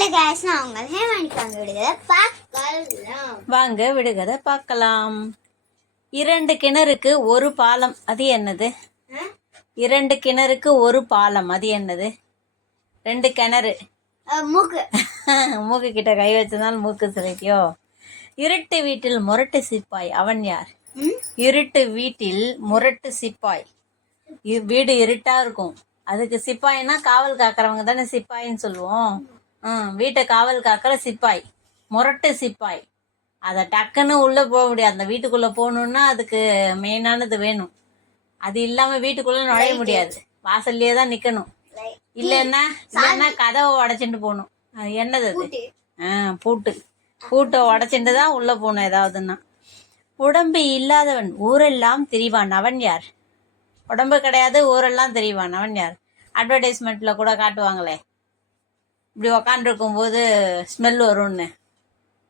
Hello guys நான் உங்கள் ஹேமனிகாங்க விடுகதை பார்க்கலாம். வாங்க விடுகதை பார்க்கலாம். 2 கிணறுக்கு ஒரு பாலம், அது என்னது? 2 கிணறுக்கு ஒரு பாலம், அது என்னது? 2 கிணறு. மூக்கு. மூக்கு கிட்ட கை வச்சதால் மூக்கு சிலைக்கோ. இருட்டு வீட்டில் முரட்டு சிப்பாய், அவன் யார்? இருட்டு வீட்டில் முரட்டு சிப்பாய். வீடு இருட்டா இருக்கும், அதுக்கு சிப்பாய்னா காவல் காக்கிறவங்க தானே சிப்பாயின்னு சொல்லுவோம். வீட்டை காவல் காக்கிற சிப்பாய், முரட்டு சிப்பாய். அதை டக்குன்னு உள்ள போக முடியாது. அந்த வீட்டுக்குள்ள போகணும்னா அதுக்கு மெயினானது வேணும். அது இல்லாம வீட்டுக்குள்ள நுழைய முடியாது, வாசல்லையே தான் நிக்கணும். இல்லைன்னா கதவை உடைச்சிட்டு போகணும். அது என்னது? அது பூட்டு. பூட்டை உடைச்சிட்டு தான் உள்ள போகணும் ஏதாவதுன்னா. உடம்பு இல்லாதவன் ஊரெல்லாம் திரிவான், அவன் யார்? உடம்பு கிடையாது, ஊரெல்லாம் திரிவான், அவன் யார்? அட்வர்டைஸ்மெண்ட்ல கூட காட்டுவாங்களே, இப்படி உக்காண்டிருக்கும் போது ஸ்மெல் வரும்னு,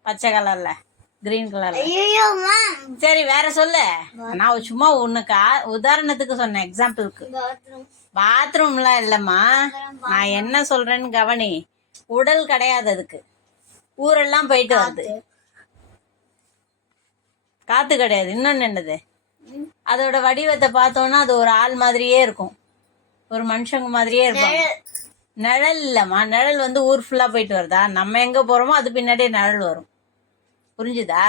பச்சை கலர்ல கிரீன் கலர்ல. சரி வேற சொல்லு. நான் சும்மா உனக்கு உதாரணத்துக்கு சொன்னேன், எக்ஸாம்பிளுக்கு. பாத்ரூம்லாம் இல்லம்மா, நான் என்ன சொல்றேன்னு கவனி. உடல் கிடையாது அதுக்கு, ஊரெல்லாம் போயிட்டு வருது. காத்து கிடையாது. இன்னொன்னு என்னது? அதோட வடிவத்தை பார்த்தோம்னா அது ஒரு ஆள் மாதிரியே இருக்கும், ஒரு மனுஷங்க மாதிரியே இருப்பாங்க. நிழல் இல்லம்மா, நிழல் வந்து ஊர் ஃபுல்லா போயிட்டு வருதா? நம்ம எங்க போறோமோ அது பின்னாடியே நிழல் வரும், புரிஞ்சுதா?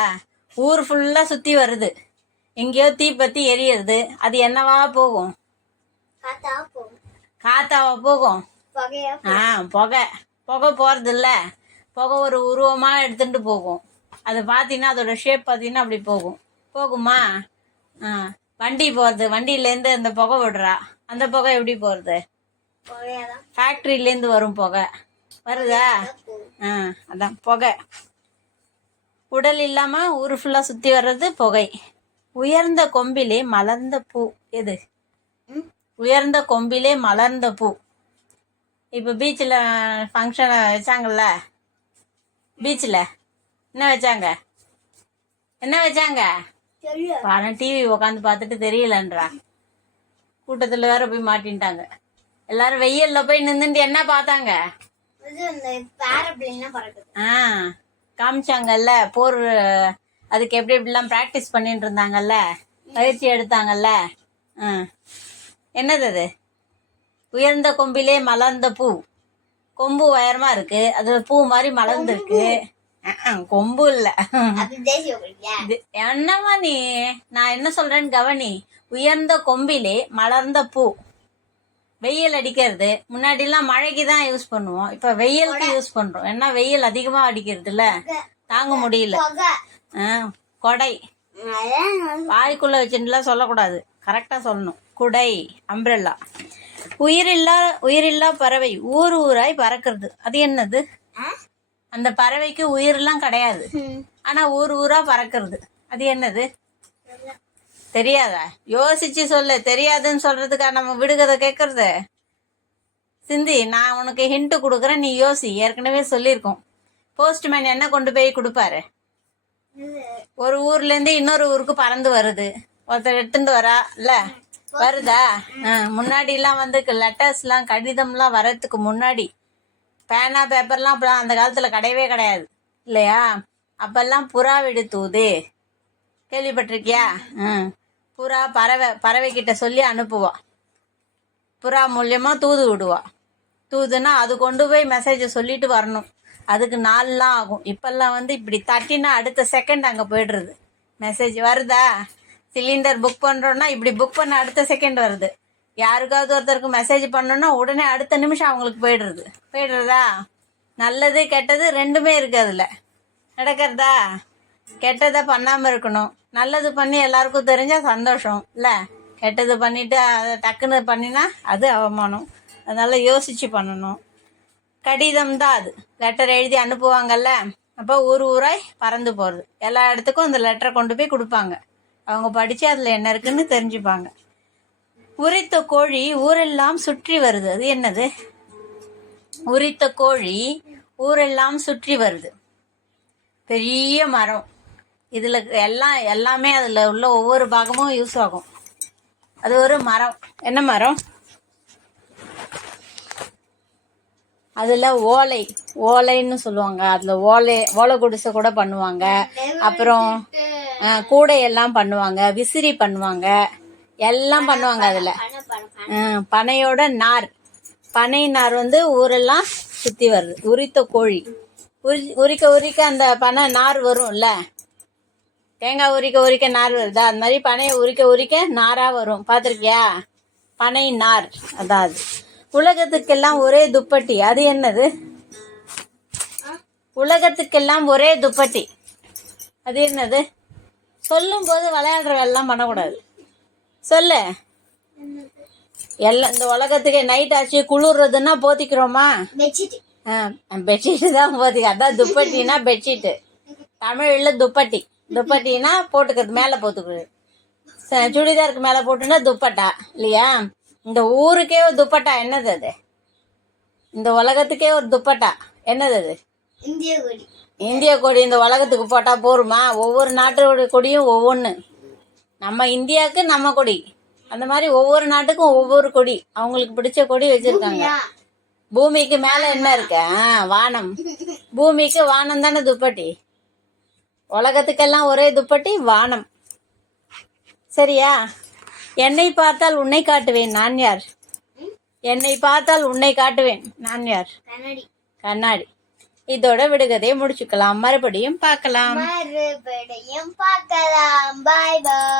ஊர் ஃபுல்லா சுத்தி வருது, எங்கேயோ தீப்பத்தி எரியுது, அது என்னவா போகும்? காத்தாவா போகும்? புகை. புகை போறது இல்ல, புகை ஒரு உருவமா எடுத்துட்டு போகும். அது பாத்தீங்கன்னா அதோட ஷேப் பாத்தீங்கன்னா அப்படி போகும். போகுமா? வண்டி போறது, வண்டியில இருந்து அந்த புகை விடுறா, அந்த புகை எப்படி போறது? ஃபேக்டரியில இருந்து வரும் புகை, வருதா? அதான் புகை. உடல் இல்லாம ஊரு ஃபுல்லா சுத்தி வர்றது புகை. உயர்ந்த கொம்பிலே மலர்ந்த பூ எது? உயர்ந்த கொம்பிலே மலர்ந்த பூ. இப்ப பீச்சில் ஃபங்க்ஷன் வச்சாங்கல்ல, பீச்சில் என்ன வச்சாங்க? என்ன வச்சாங்க? டிவி உக்காந்து பார்த்துட்டு தெரியலன்றா, கூட்டத்துல வேற போய் மாட்டின்ட்டாங்க. எல்லாரும் வெயில்ல போய் நின்னுட்டு என்ன பார்த்தாங்க? காமிச்சாங்கல்ல போர், அதுக்கு எப்படி எப்படிலாம் பிராக்டிஸ் பண்ணிட்டு இருந்தாங்கல்ல, பயிற்சி எடுத்தாங்கல்ல. என்னது அது? உயர்ந்த கொம்பிலே மலர்ந்த பூ. கொம்பு உயரமா இருக்கு, அது பூ மாதிரி மலர்ந்துருக்கு. கொம்பு இல்ல. என்னமா நீ, நான் என்ன சொல்றேன்னு கவனி. உயர்ந்த கொம்பிலே மலர்ந்த பூ. வெயில் அடிக்கிறது, முன்னாடி எல்லாம் மழைக்கு தான் யூஸ் பண்ணுவோம், இப்ப வெயிலுக்கு யூஸ் பண்றோம். ஏன்னா வெயில் அதிகமா அடிக்கிறது இல்ல, தாங்க முடியல. கொடை. வாய்க்குள்ள வச்சுட்டுலாம் சொல்லக்கூடாது, கரெக்டா சொல்லணும். குடை, அம்பிரல்லா. உயிரில்லா பறவை ஊர் ஊராய் பறக்கிறது, அது என்னது? அந்த பறவைக்கு உயிரெல்லாம் கிடையாது, ஆனா ஊர் ஊரா பறக்கிறது, அது என்னது? தெரியாதா? யோசிச்சு சொல்லு. தெரியாதுன்னு சொல்றதுக்கா நம்ம விடுகதை கேட்கறது? சிந்தி, நான் உனக்கு ஹிண்ட் கொடுக்குறேன், நீ யோசி. ஏற்கனவே சொல்லியிருக்கோம். போஸ்ட்மேன் என்ன கொண்டு போய் கொடுப்பாரு? ஒரு ஊர்ல இருந்து இன்னொரு ஊருக்கு பறந்து வருது, ஒருத்தர் எடுத்துட்டு வரா இல்ல, வருதா? முன்னாடி எல்லாம் வந்து லெட்டர்ஸ் எல்லாம், கடிதம் எல்லாம் வர்றதுக்கு முன்னாடி பேனா பேப்பர்லாம் அப்பெல்லாம் அந்த காலத்துல கிடையவே கிடையாது இல்லையா? அப்பெல்லாம் புறா விடு தூது, கேள்விப்பட்டிருக்கியா? புறா பறவை கிட்ட சொல்லி அனுப்புவா, புறா மூலியமா தூது விடுவா. தூதுன்னா அது கொண்டு போய் மெசேஜை சொல்லிட்டு வரணும், அதுக்கு நாள்லாம் ஆகும். இப்பெல்லாம் வந்து இப்படி தட்டினா அடுத்த செகண்ட் அங்கே போயிடுறது, மெசேஜ் வருதா? சிலிண்டர் புக் பண்ணுறோன்னா இப்படி புக் பண்ண அடுத்த செகண்ட் வருது. யாருக்காவது ஒருத்தருக்கு மெசேஜ் பண்ணோன்னா உடனே அடுத்த நிமிஷம் அவங்களுக்கு போயிடுறதா? நல்லது கெட்டது ரெண்டுமே இருக்கு அதுல, நடக்கிறதா? கெட்டதை பண்ணாம இருக்கணும், நல்லது பண்ணி எல்லாருக்கும் தெரிஞ்சா சந்தோஷம் இல்ல. கெட்டது பண்ணிட்டு அதை டக்குன்னு பண்ணினா அது அவமானம். அதனால யோசிச்சு பண்ணணும். கடிதம் தான் அது, லெட்டர் எழுதி அனுப்புவாங்கல்ல, அப்போ ஊர் ஊராய் பறந்து போறது. எல்லா இடத்துக்கும் அந்த லெட்டரை கொண்டு போய் கொடுப்பாங்க, அவங்க படிச்சு அதுல என்ன இருக்குன்னு தெரிஞ்சுப்பாங்க. உரித்த கோழி ஊரெல்லாம் சுற்றி வருது, அது என்னது? உரித்த கோழி ஊரெல்லாம் சுற்றி வருது. பெரிய மரம், இதுல எல்லாமே அதுல உள்ள ஒவ்வொரு பாகமும் யூஸ் ஆகும். அது ஒரு மரம். என்ன மரம் அதில் ஓலைன்னு சொல்லுவாங்க. அதில் ஓலை குடிசை கூட பண்ணுவாங்க. அப்புறம் கூடையெல்லாம் பண்ணுவாங்க, விசிறி பண்ணுவாங்க, எல்லாம் பண்ணுவாங்க. அதில் பனையோட நார், பனை நார் வந்து ஊரெல்லாம் சுற்றி வருது. உரித்த கோழி உரிக்க அந்த பனை நார் வரும்ல, தேங்காய் உரிக்க நார் வருதா, அந்த மாதிரி பனையை உரிக்க நாராக வரும். பார்த்துருக்கியா? பனை நார். அதாவது உலகத்துக்கெல்லாம் ஒரே துப்பட்டி, அது என்னது? உலகத்துக்கெல்லாம் ஒரே துப்பட்டி, அது என்னது? சொல்லும் போது விளையாடுற வேலைலாம் பண்ணக்கூடாது. சொல்லு. எல்லாம் இந்த உலகத்துக்கு நைட் ஆச்சு குளிர்றதுன்னா போத்திக்கிறோமா? பெட்ஷீட்டு தான் போத்திக்க. அதான் துப்பட்டினா பெட்ஷீட்டு. தமிழில் துப்பட்டினா போட்டுக்கிறது, மேலே போட்டுக்கிறது. சுடிதாருக்கு மேலே போட்டுன்னா துப்பட்டா இல்லையா? இந்த ஊருக்கே ஒரு துப்பட்டா, என்னது அது? இந்த உலகத்துக்கே ஒரு துப்பட்டா, என்னது அது? இந்திய கொடி. இந்த உலகத்துக்கு போட்டா போருமா? ஒவ்வொரு நாட்டோட கொடியும் ஒவ்வொன்று. நம்ம இந்தியாவுக்கு நம்ம கொடி, அந்த மாதிரி ஒவ்வொரு நாட்டுக்கும் ஒவ்வொரு கொடி, அவங்களுக்கு பிடிச்ச கொடி வச்சிருக்காங்க. பூமிக்கு மேல என்ன இருக்கு? வானம். பூமிக்கு வானம் தானே துப்பட்டி. உலகத்துக்கெல்லாம் ஒரே துப்பட்டி வானம். சரியா? என்னை பார்த்தால் உன்னை காட்டுவேன், நான் யார்? என்னை பார்த்தால் உன்னை காட்டுவேன், நான் யார்? கண்ணாடி. இதோட விடுகதையை முடிச்சுக்கலாம். மறுபடியும் பார்க்கலாம். பாய் பாய்.